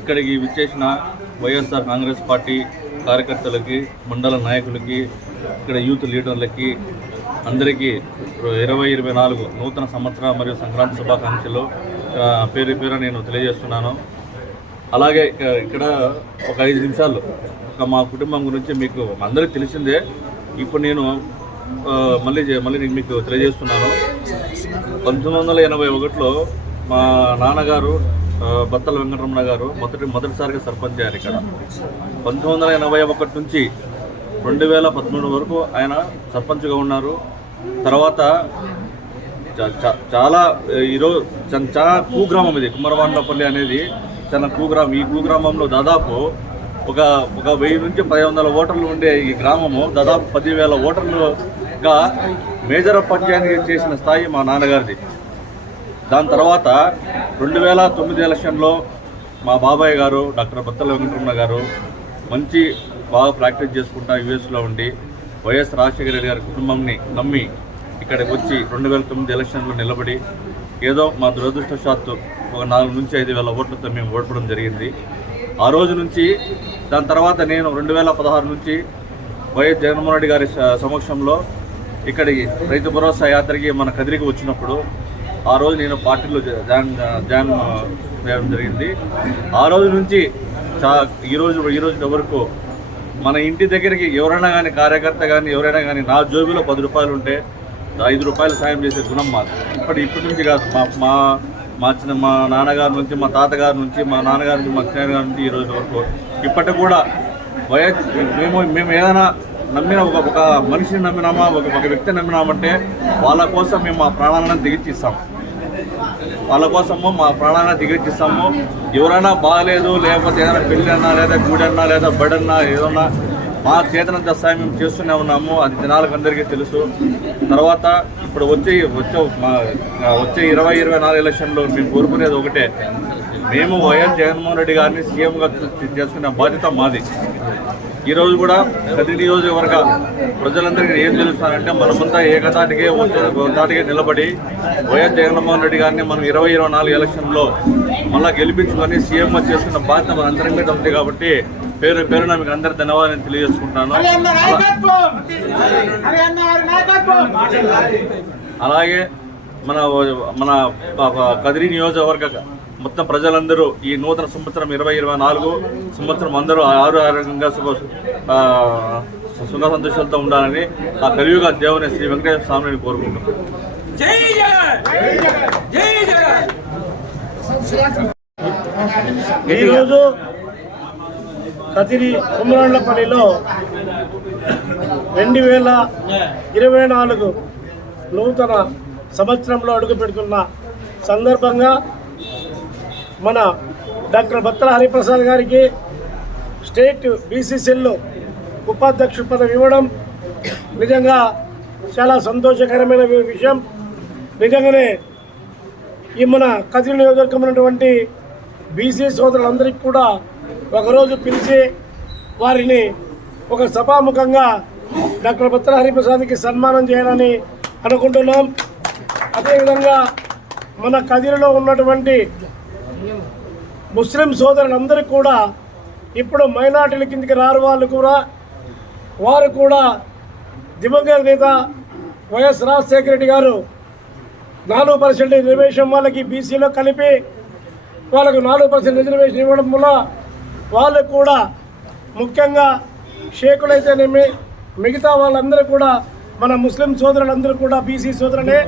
ఇక్కడికి విచ్చేసిన వైఎస్ఆర్ కాంగ్రెస్ పార్టీ కార్యకర్తలకి, మండల నాయకులకి, ఇక్కడ యూత్ లీడర్లకి అందరికీ 2024 నూతన సంవత్సర మరియు సంక్రాంతి శుభాకాంక్షలు పేరు పేరు నేను తెలియజేస్తున్నాను. అలాగే ఇక్కడ ఒక 5 నిమిషాలు మా కుటుంబం గురించి మీకు అందరికీ తెలిసిందే. ఇప్పుడు నేను మళ్ళీ మీకు తెలియజేస్తున్నాను. 1981లో మా నాన్నగారు బత్తల వెంకటరమణ గారు మొదటిసారిగా సర్పంచ్ అయ్యారు ఇక్కడ. 1981 నుంచి 2013 వరకు ఆయన సర్పంచ్గా ఉన్నారు. తర్వాత చాలా ఈరోజు చాలా కుగ్రామం ఇది, కుమ్మరవాండ్లపల్లి అనేది చాలా కుగ్రామం. ఈ కుగ్రామంలో దాదాపు ఒక 1000 నుంచి 1500 ఓటర్లు ఉండే ఈ గ్రామము దాదాపు 10,000 ఓటర్లుగా మేజర్ పంచాయతీ చేసిన స్థాయి మా నాన్నగారిది. దాని తర్వాత 2009 ఎలక్షన్లో మా బాబాయ్ గారు డాక్టర్ బత్తల వెంకటరమణ గారు బాగా ప్రాక్టీస్ చేసుకుంటా యూఎస్లో ఉండి వైఎస్ రాజశేఖర రెడ్డి గారి కుటుంబాన్ని నమ్మి ఇక్కడికి వచ్చి 2009 ఎలక్షన్లో నిలబడి ఏదో మా దురదృష్టవశాత్తు ఒక 4 నుంచి 5,000 ఓట్లతో మేము ఓడిపోవడం జరిగింది. ఆ రోజు నుంచి దాని తర్వాత నేను 2016 నుంచి వైఎస్ జగన్మోహన్ రెడ్డి గారి సమక్షంలో ఇక్కడికి రైతు భరోసా యాత్రకి మన కదిరికి వచ్చినప్పుడు ఆ రోజు నేను పార్టీలో జాయిన్ చేయడం జరిగింది. ఆ రోజు నుంచి ఈ రోజు వరకు మన ఇంటి దగ్గరికి ఎవరైనా కానీ కార్యకర్త కానీ ఎవరైనా కానీ నా జోబిలో 10 రూపాయలు ఉంటే 5 రూపాయలు సాయం చేసే గుణం మాది. ఇప్పటి నుంచి కాదు, మా నాన్నగారి నుంచి, మా తాతగారి నుంచి, మా నాన్నగారి నుంచి, మా చిన్నగారి నుంచి ఈ రోజు వరకు ఇప్పటికి కూడా మేము ఏదైనా నమ్మిన ఒక మనిషిని నమ్మినామా, ఒక వ్యక్తిని నమ్మినామంటే వాళ్ళ కోసం మేము మా ప్రాణాలను దిగిచ్చిస్తాము. ఎవరైనా బాగాలేదు, లేకపోతే ఏదైనా పెళ్ళి అన్నా, లేదా గుడన్నా, లేదా బడన్నా, ఏదన్నా మా చేతనంత సాయం మేము చేస్తూనే ఉన్నాము. అది జనాలకు అందరికీ తెలుసు. తర్వాత ఇప్పుడు వచ్చే 2024 ఎలక్షన్లో మేము కోరుకునేది ఒకటే, మేము వైఎస్ జగన్మోహన్ రెడ్డి గారిని సీఎంగా చేసుకునే బాధ్యత మాది. ఈరోజు కూడా ప్రతి నియోజకవర్గ ప్రజలందరికీ ఏం తెలుస్తానంటే మనమంతా ఏకతాటికే నిలబడి వైఎస్ జగన్మోహన్ రెడ్డి గారిని మనం 2024 ఎలక్షన్లో మళ్ళీ గెలిపించుకొని సీఎంగా చేసుకున్న బాధ్యత మన అందరి మీద ఉంది. కాబట్టి పేరున మీకు అందరి ధన్యవాదాలు తెలియజేసుకుంటాను. అలాగే మన కదిరి నియోజకవర్గ మొత్తం ప్రజలందరూ ఈ నూతన సంవత్సరం 2024 సంవత్సరం అందరూ ఆరోగ్యంగా సుఖ సంతోషాలతో ఉండాలని ఆ కలియుగ దేవుని శ్రీ వెంకటేశ్వర స్వామిని కోరుకుంటున్నాం. ఈరోజు కదిరి కుమ్మరాండ్లపల్లిలో 2024 నూతన సంవత్సరంలో అడుగుపెడుతున్న సందర్భంగా మన డాక్టర్ బత్తల హరిప్రసాద్ గారికి స్టేట్ బీసీసీఎల్ ఉపాధ్యక్ష పదవి ఇవ్వడం నిజంగా చాలా సంతోషకరమైన విషయం. నిజంగానే ఈ మన కదిరి నియోజకవర్గం ఉన్నటువంటి బీసీ సోదరులందరికీ కూడా ఒకరోజు పిలిచి వారిని ఒక సభాముఖంగా డాక్టర్ బత్తల హరిప్రసాద్కి సన్మానం చేయాలని అనుకుంటున్నాం. అదేవిధంగా మన కదిరిలో ఉన్నటువంటి ముస్లిం సోదరులందరికీ కూడా ఇప్పుడు మైనార్టీల కిందికి రారు వారు కూడా దివంగత నేత వైఎస్ రాజశేఖర రెడ్డి గారు 4% రిజర్వేషన్ వాళ్ళకి బీసీలో కలిపి వాళ్ళకు 4% రిజర్వేషన్ ఇవ్వడం వల్ల వాళ్ళు కూడా ముఖ్యంగా షేకులైతేనేమి మిగతా వాళ్ళందరూ కూడా మన ముస్లిం సోదరులందరూ కూడా బీసీ సోదరులే.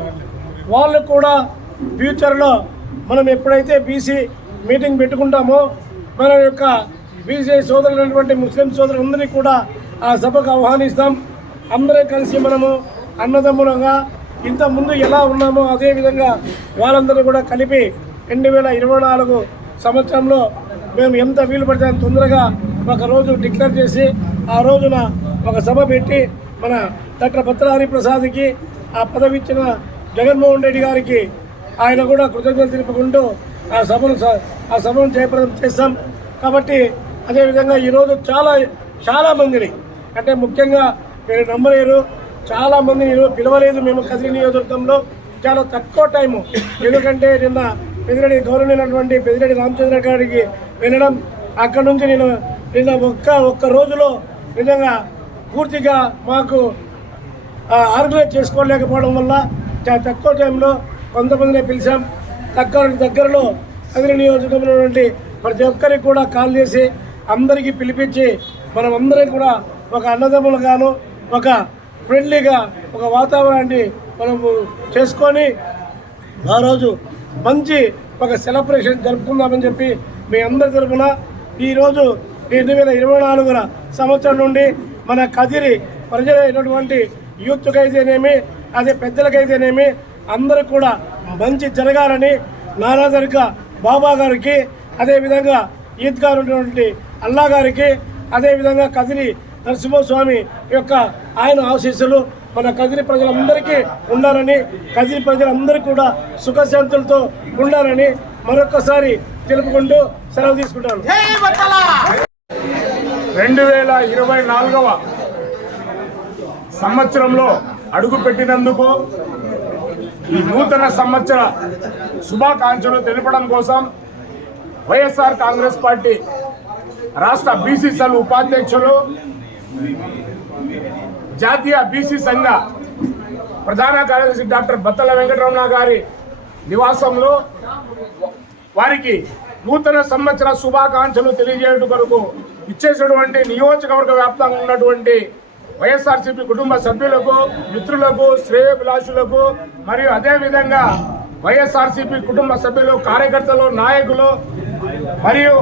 వాళ్ళు కూడా ఫ్యూచర్లో మనం ఎప్పుడైతే బీసీ మీటింగ్ పెట్టుకుంటామో మన యొక్క బీసీ సోదరులైనటువంటి ముస్లిం సోదరులందరినీ కూడా ఆ సభకు ఆహ్వానిస్తాం. అందరూ కలిసి మనము అన్నదమ్ములంగా ఇంతకుముందు ఎలా ఉన్నామో అదేవిధంగా వాళ్ళందరూ కూడా కలిపి 2024 సంవత్సరంలో మేము ఎంత వీలు పడితే అంత తొందరగా ఒక రోజు డిక్లేర్ చేసి ఆ రోజున ఒక సభ పెట్టి మన డాక్టర్ బత్తల హరిప్రసాద్కి ఆ పదవి ఇచ్చిన జగన్మోహన్ రెడ్డి గారికి ఆయన కూడా కృతజ్ఞతలు తెలుపుకుంటూ ఆ సభను జయప్రదం చేస్తాం. కాబట్టి అదేవిధంగా ఈరోజు చాలా మందిని అంటే ముఖ్యంగా మీరు నమ్మలేరు, చాలామందిని ఈరోజు పిలవలేదు మేము కదిరి నియోజకవర్గంలో. చాలా తక్కువ టైము, ఎందుకంటే నిన్న గౌరవమైనటువంటి పెద్దిరెడ్డి రామచంద్ర గారికి వెళ్ళడం. అక్కడ నుంచి నేను నిన్న ఒక్క రోజులో నిజంగా పూర్తిగా మాకు ఆర్గనైజ్ చేసుకోలేకపోవడం వల్ల చాలా తక్కువ టైంలో కొంతమందిని పిలిచాం. దగ్గరలో కదిరి నియోజకవర్గంలో ఉన్నటువంటి ప్రతి ఒక్కరికి కూడా కాల్ చేసి అందరికీ పిలిపించి మనం అందరం కూడా ఒక అన్నదమ్ములుగాను ఒక ఫ్రెండ్లీగా ఒక వాతావరణాన్ని మనము చేసుకొని ఆ రోజు మంచి ఒక సెలబ్రేషన్ జరుపుకుందామని చెప్పి మీ అందరి తరఫున ఈరోజు 2024 సంవత్సరం నుండి మన కదిరి ప్రజలైనటువంటి యూత్కైతేనేమి అదే పెద్దలకైతేనేమి అందరూ కూడా మంచి జరగాలని నారాదరిక బాబా గారికి అదేవిధంగా ఈద్గా ఉన్నటువంటి అల్లా గారికి అదేవిధంగా కదిరి నరసింహస్వామి యొక్క ఆయన ఆశీస్సులు మన కదిరి ప్రజలందరికీ ఉండాలని కదిరి ప్రజలందరూ కూడా సుఖశాంతులతో ఉండాలని మరొకసారి తెలుపుకుంటూ సెలవు తీసుకుంటాను. 2024వ సంవత్సరంలో అడుగుపెట్టినందుకు ఈ నూతన సంవత్సర శుభాకాంక్షలు తెలపడం కోసం వైఎస్ఆర్ కాంగ్రెస్ పార్టీ రాష్ట్ర బీసీ సెల్ ఉపాధ్యక్షులు జాతీయ బీసీ సంఘ ప్రధాన కార్యదర్శి డాక్టర్ బత్తల వెంకటరమణ గారి నివాసంలో వారికి నూతన సంవత్సర శుభాకాంక్షలు తెలియజేయడం కొరకు ఇచ్చేసినటువంటి నియోజకవర్గ వ్యాప్తంగా ఉన్నటువంటి వైఎస్ఆర్సీపీ కుటుంబ సభ్యులకు, మిత్రులకు, శ్రేయోభిలాషులకు మరియు అదేవిధంగా వైఎస్ఆర్సీపీ కుటుంబ సభ్యులు, కార్యకర్తలు, నాయకులు మరియు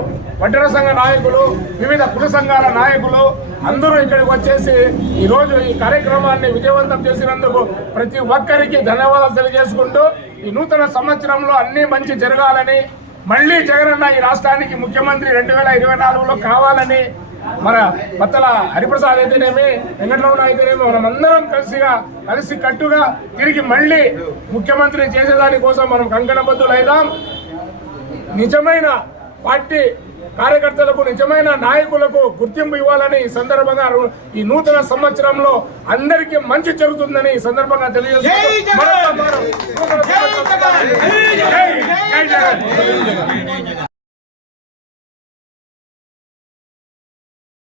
వడ్డర సంఘ నాయకులు, వివిధ కుల సంఘాల నాయకులు అందరూ ఇక్కడికి వచ్చేసి ఈరోజు ఈ కార్యక్రమాన్ని విజయవంతం చేసినందుకు ప్రతి ఒక్కరికి ధన్యవాదాలు తెలియజేసుకుంటూ ఈ నూతన సంవత్సరంలో అన్ని మంచి జరగాలని, మళ్ళీ జగనన్న ఈ రాష్ట్రానికి ముఖ్యమంత్రి 2024లో కావాలని మన బత్తల హరిప్రసాద్ అయితేనేమి, వెంకటరమణ అయితేనేమి మనమందరం కలిసి కట్టుగా తిరిగి మళ్ళీ ముఖ్యమంత్రి చేసేదాని కోసం మనం కంకణబద్ధులైదాం. నిజమైన పార్టీ కార్యకర్తలకు, నిజమైన నాయకులకు గుర్తింపు ఇవ్వాలని ఈ సందర్భంగా ఈ నూతన సంవత్సరంలో అందరికీ మంచి జరుగుతుందని ఈ సందర్భంగా తెలియజేస్తున్నాం.